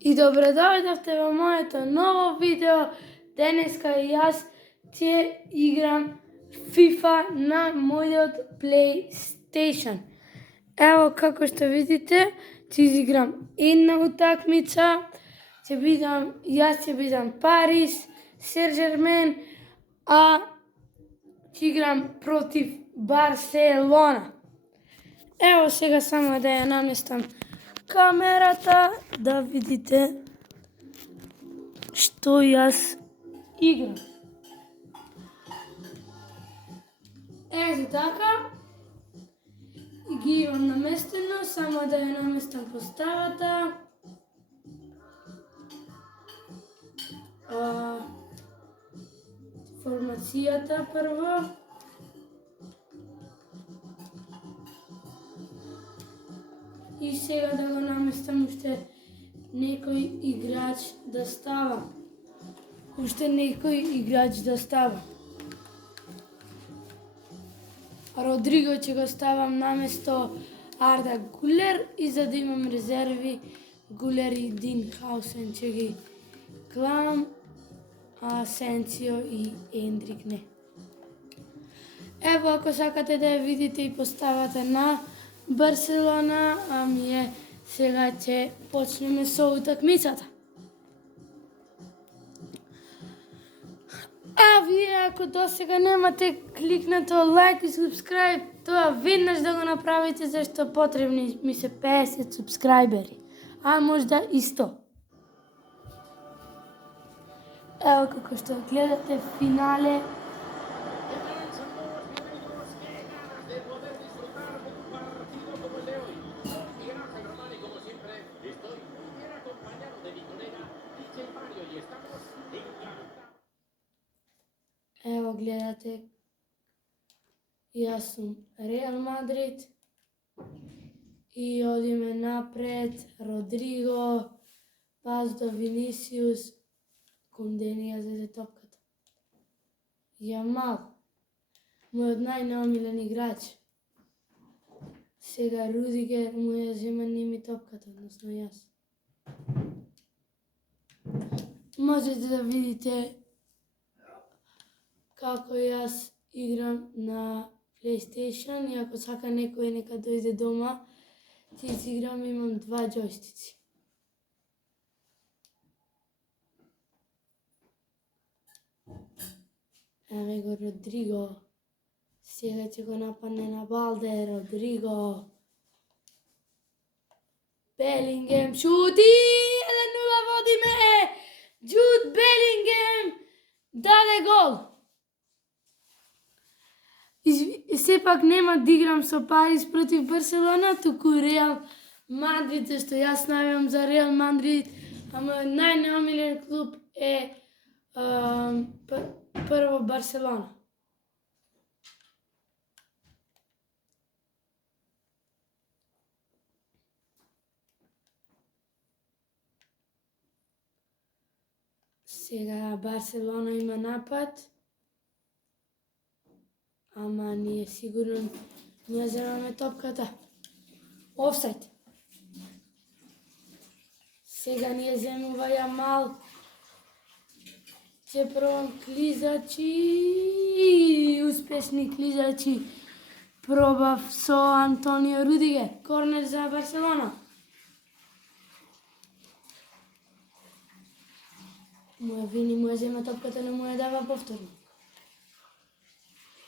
И добро дојдовте во моето ново видео. Денеска и јас ќе играм FIFA на мојот PlayStation. Ево како што видите, ќе изиграм една утакмица. Јас ќе бидам Парис Сен-Жермен, а ќе играм против Барселона. Ево сега само да ја наместам камерата да видите што јас играм. Ето така. Ги имам наместено, само да ја наместам поставата. Формацијата прво. И сега да го наместам уште некој играч да става. Родриго ќе го ставам наместо Арда Гулер и за да имам резерви Гулер и Дин Хаусен ќе ги клам, Асенсио и Ендрик не. Ево ако сакате да ја видите и поставата на Барселона, сега ќе почнеме со утакмицата. А вие ако досега немате кликнато лайк и субскрайб, тоа веднаш да го направите, зашто потребни ми се 50 субскрайбери, а можда и 100. Ево како што гледате финале. Ево гледате, јас сум Реал Мадрид и одиме напред. Родриго, пас до Винисиус, Кунде ни ја зеде топката. Јамал, мојот најнаомилен играч. Сега Рудигер му ја зема ними топката, односно јас. Можете да видите како јас играм на PlayStation и ако сака некој нека дојде дома, ќе изиграм, имам 2 џојстици. Еве го Родриго. Сега ќе го нападне на Балде. Родриго. Белингем шути! 1-0 водиме! Джуд Белингем даде гол. Сепак нема да играм со Парис против Барселона, туку Реал Мадрид, зашто јас навивам за Реал Мадрид, а мојот најнаомилен клуб е прво Барселона. Сега Барселона има напад, ама ние сигурно не земаме топката. Офсайд. Сега ние земува Јамал. Ќе пробам клизачи, успешни клизачи. Пробав со Антонио Рудигер. Корнер за Барселона. Вини му ја зема топката, не му ја дава повторно.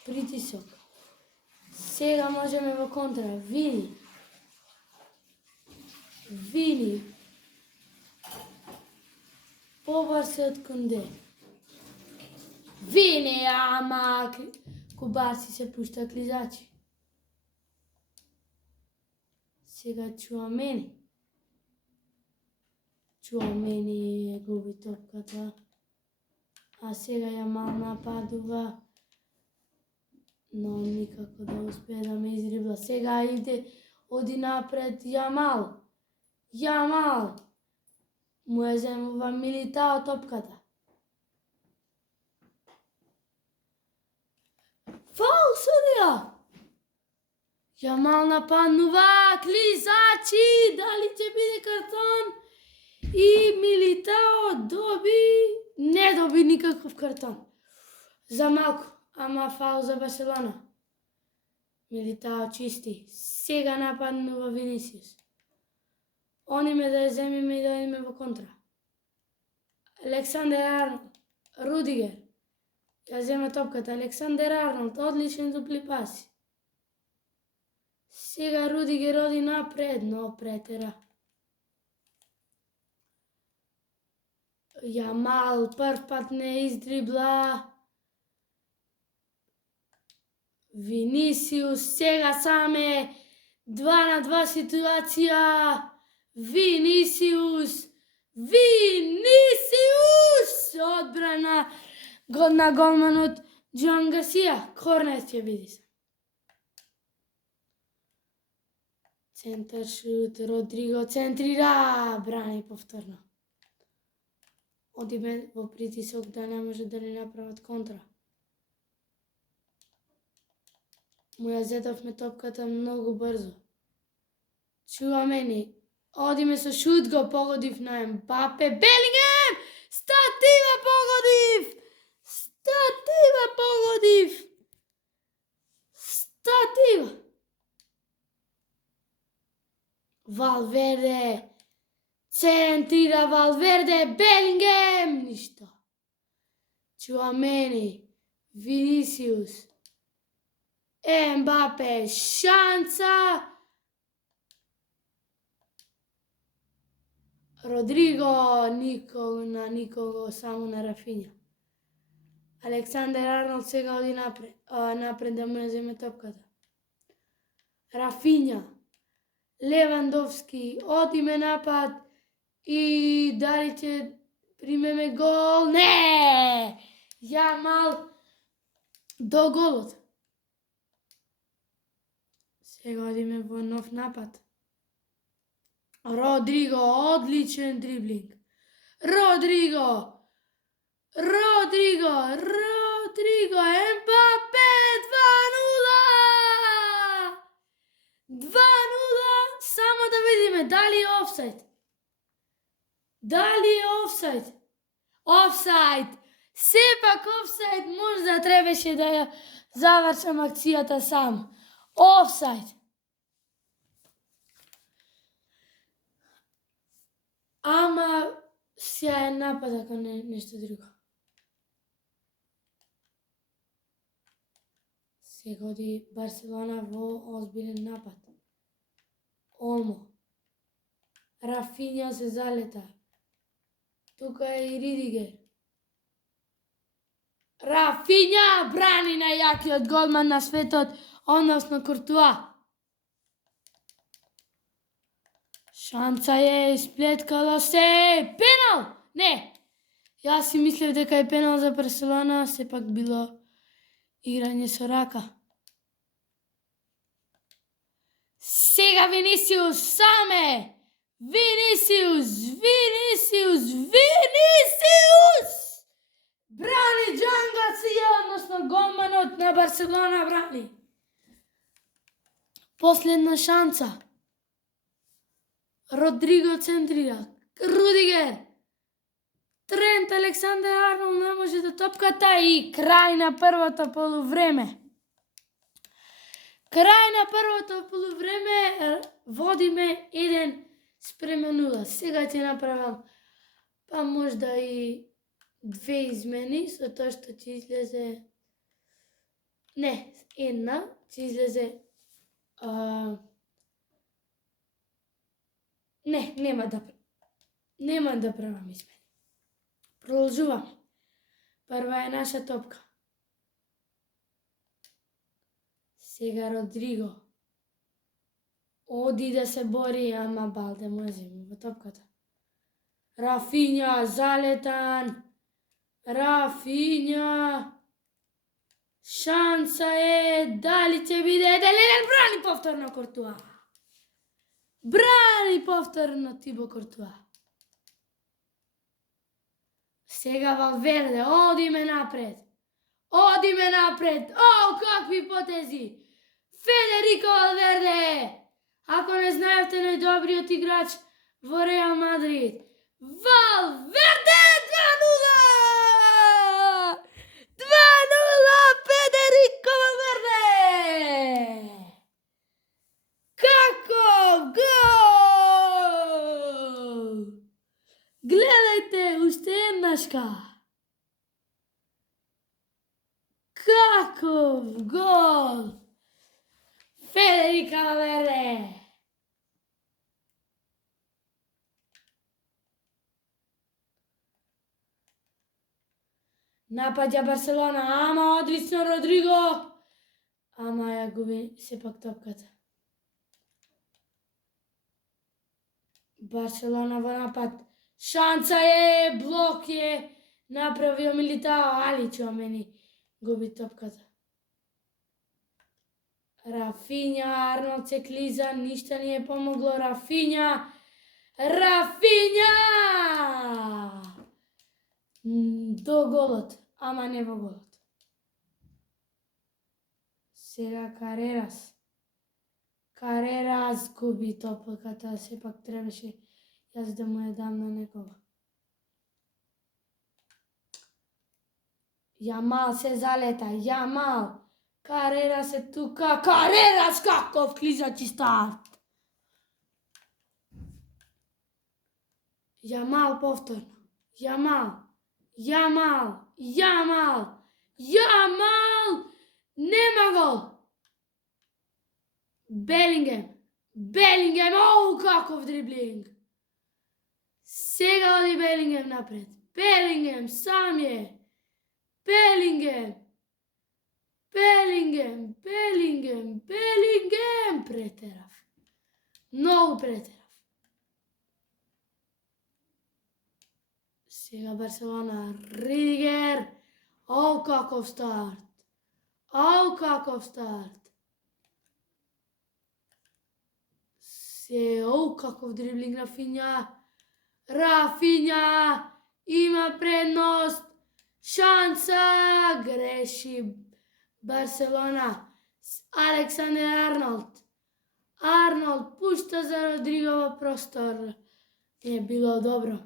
Притисок. Сега можеме во контра. Вини. Побарсе од Кунде. Вини, ама Кубарси се пушта клизачи. Сега Чуамени губи топката. А сега Јамал нападува, но никако да успее да ме издрибла. Сега оди напред Јамал. Му ја земува Милитао топката. Фаул судија! Јамал нападнува, клизачи, дали ќе биде картон? И Милитао не доби никаков картон. За малку, ама фаул за Барселона. Милитао чисти. Сега нападнува Винисиус. Ониме да ја земиме и да идеме во контра. Александер Арнолд, Рудигер. Ја зема топката. Александер Арнолд, одличен дупли паси. Сега Рудигер оди напред, но претера. Јамал прв пат не издрибла. Винисиус сега саме 2-на-2 ситуација. Винисиус! Одбрана на голманот Джоан Гарсија. Корнер ќе биде се. Центар шут, Родриго центрира, брани повторно. Одиме во притисок да не може да ни направат контра. Му ја зедовме топката многу брзо. Чуваме ни. Одиме со шут, го погодив на Ембапе. Белингем! Статива погодив! Валверде! Центрира Валверде! Белингем! Ништо. Чуамени. Винисиус. Ембапе. Шанса! Родриго, никого, само на Рафиња. Александер Арнолд сега оди напред да му ја земе топката. Рафиња, Левандовски, одиме напад и дали ќе примеме гол? Не! Јамал до голот. Сега одиме во нов напад. Родриго, одличен дриблинг. Родриго, Ембапе, 2-0! 2-0, само да видиме дали е офсайд. Офсайд! Сепак офсайд, можда требаше да ја завршам акцијата сам. Офсайд! Ама сјаен напад ако не нешто друго. Се годи Барселона во озбилен напад. Олмо. Рафиња се залета. Тука е и Ридигер. Рафиња брани најакиот голман на светот, односно Куртуа. Шанца е исплеткало се. Пенал! Не! Јас си мислев дека е пенал за Барселона, сепак било играње со рака. Сега Винисиус саме! Винисиус! Брани Джоан Гарсија, односно голманот на Барселона брани. Последна шанца. Родриго центрира. Рудигер. Трент, Александер Арнолд не може да топката и крај на првото полувреме. Водиме 1-0. Сега ќе направам па можда и 2 измени, со тоа што ќе излезе... Не, една, ќе излезе... Не, нема да правам измени. Продолжуваме. Прва е наша топка. Сега Родриго. Оди да се бори, ама Балде му ја земи во топката. Рафиња, залетан. Шанса е, дали ќе биде Делен, брани повторно Куртуа. Тибо Куртуа. Сега Валверде, одиме напред. О, какви потези! Федерико Валверде! Ако не знаевте, најдобриот играч во Реал Мадрид. Гледајте, уште еднашка. Каков гол! Федерика Валверде. Напаѓа Барселона, ама одлично Родриго. Ама ја губи сепак топката. Барселона во напад. Шанца е, блок е, направио Милитао, али Чуамени губи топката. Рафиња, Арнолд се клиза, ништа не е помогло. Рафиња! До голот, ама не во голот. Сега Карерас губи топката, сепак требаше јас да му ја дам на некога. Јамал се залета, Јамал. Карерас е тука, Карерас каков клизачи старт. Јамал повторно, Јамал, нема гол. Белингем, оу, каков дриблинг. Сега оди Белингем напред. Белингем, сам е. Белингем. Претерав. Многу претерав. Сега Барселона, Ридигер. Оу, каков старт. Оу, каков дриблинг Рафиња има предност. Шанса, греши Барселона. Александер Арнолд пушта за Родриго во простор. Не било добро.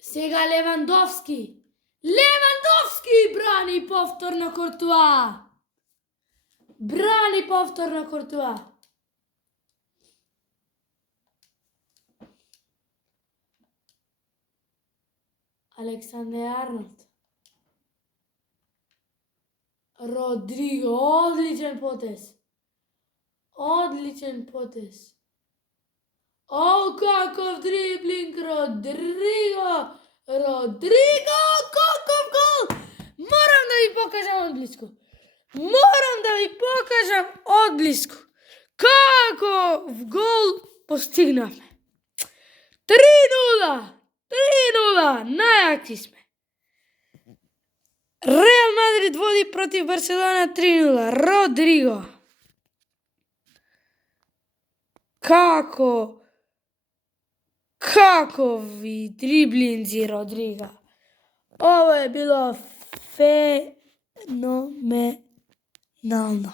Сега Левандовски брани повторно Кортуа. Александер Арнолд. Родриго, одличен потез. Оу, каков дриблинг, Родриго, каков гол! Морам да ви покажам одблиску. Каков гол постигнавме. 3:0, најаки сме. Реал Мадрид води против Барселона 3:0. Родриго. Какови дриблинзи Родрига. Ово е било феноменално.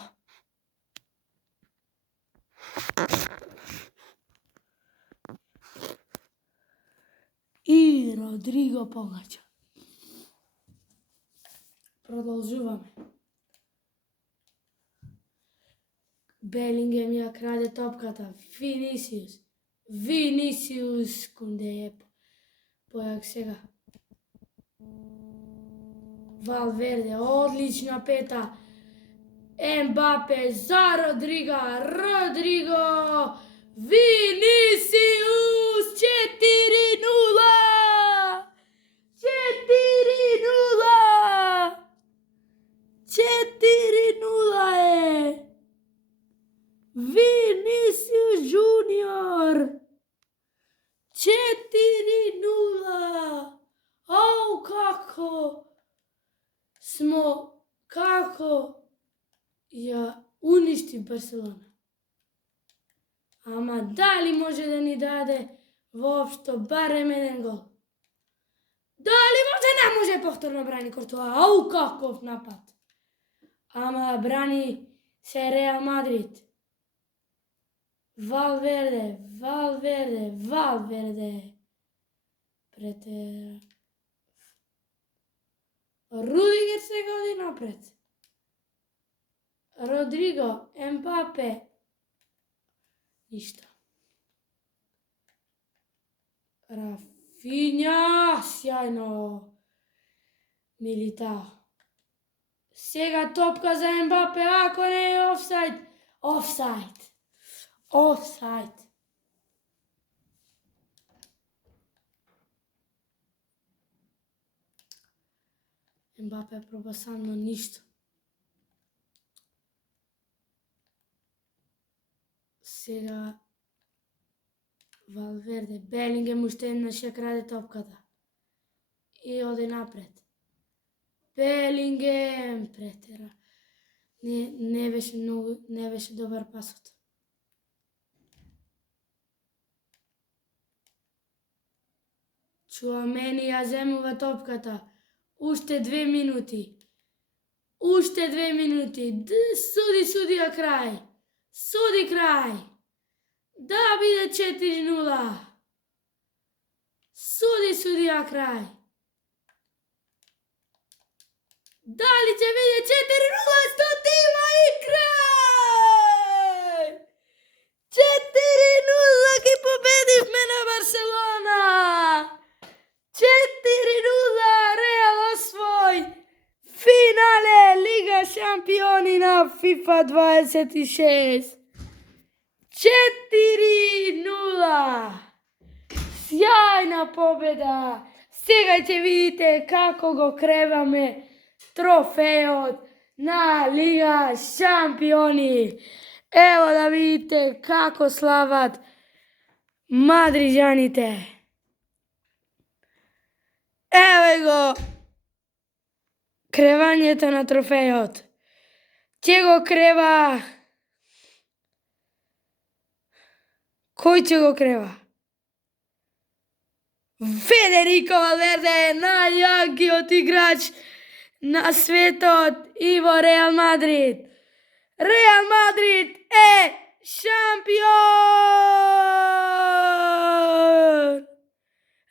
И Родриго погаѓа. Продолжуваме. Белингем ја краде топката. Винисиус кунде е појак сега. Валверде, одлична пета. Ембапе за Родриго. Винисиус 4:0. 4:0 е. Винисиус Junior. 4:0. Оу, како ја уништи Барселона. Ама дали може да ни даде воопшто барем еден гол? Дали може, не може, повторно брани Кортуа. Ау, каков напад. Ама брани се Реал Мадрид. Валверде. Рудигер сега оди напред. Родриго, Мбапе, ништа. Рафиња, сјајно. Милитао. Сега топка за Мбапе, ако не е офсайд. Офсайд. Офсайд. Мбапе проба сам, но ништо. Сега Валверде, Белингем уште еднаш ја краде топката. И оди напред. Белингем претера. Не беше добар пасот. Чуамени ја земува топката. Уште 2 минути. Уште 2 минути. Суди ја крај. Суди крај. Да биде 4-0. Суди ја крај. Дали ќе биде 4-0, стотива и крај! 4-0 ги победивме на Барселона! 4-0 Реал освој финале Лига шампиони на FIFA 26. 4-0! Сјајна победа! Сега ќе видите како го креваме трофеот на Лига шампиони. Ево да видите како слават мадриđаните. Еве го кревањето на трофеот. Ќе го крева... Кој ќе го крева? Федерико Валверде, најјакиот играч на светот и во Реал Мадрид. Реал Мадрид е шампион!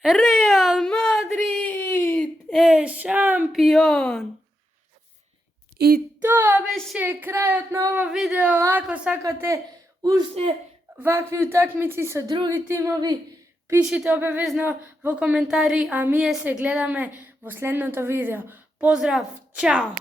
Реал Мадрид е шампион! И тоа беше крајот на ова видео. Ако сакате уште вакви утакмици со други тимови, пишите обавезно во коментари, а ние се гледаме во следното видео. Поздрав, чао!